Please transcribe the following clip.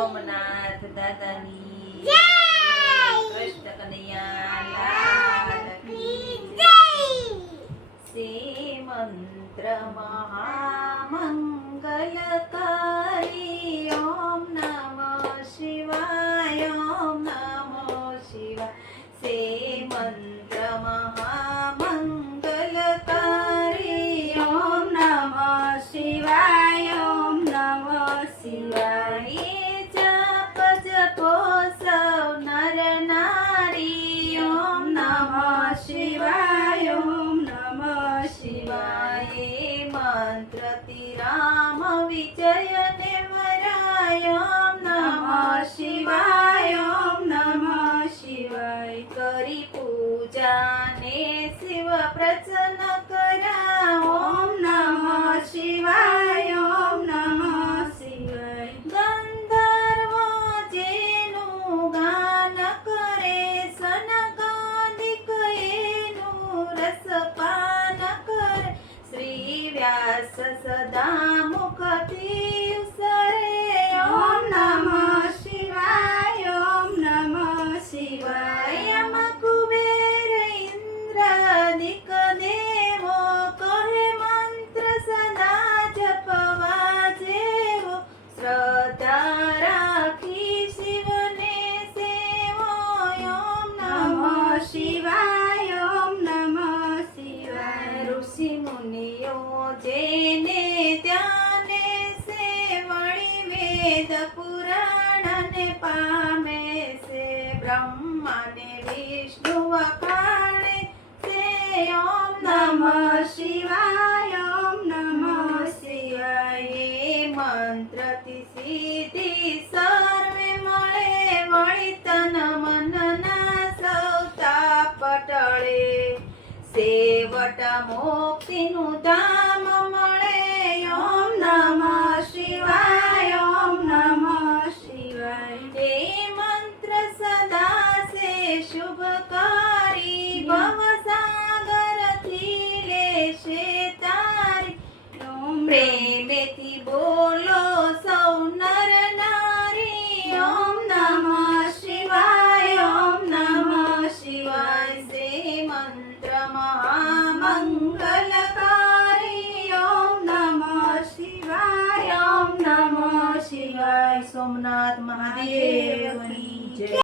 સોમનાથ દાદાની જય! કૃષ્ણ કનૈયા લાલ કી જય શ્રી મંત્ર મહામંગલકારી ઓમ નમઃ શિવાય ઓમ નમઃ શિવાય શ્રી મંત્ર जयने वराय नमः शिवाय नमः शिवाय. करी पूजाने शिव प्रसन्न સદા મુખથી મુનિઓ જેને ત્યાને સેવણી વેદ પુરાણને પામે છે, બ્રહ્માને વિષ્ણુ વખાણે સે ઓમ નમઃ શિવાય, ઓમ નમઃ શિવાય. મંત્રતિ સિદ્ધિ મુક્તિનું ધામ મળે, ઓમ નમઃ શિવાય, ઓમ નમ શિવાય. એ મંત્ર સદા સે શુભકારી ભવસાગરથી લેશે તારી. પ્રેમેથી બોલો, સૌ श्री सोमनाथ महादेव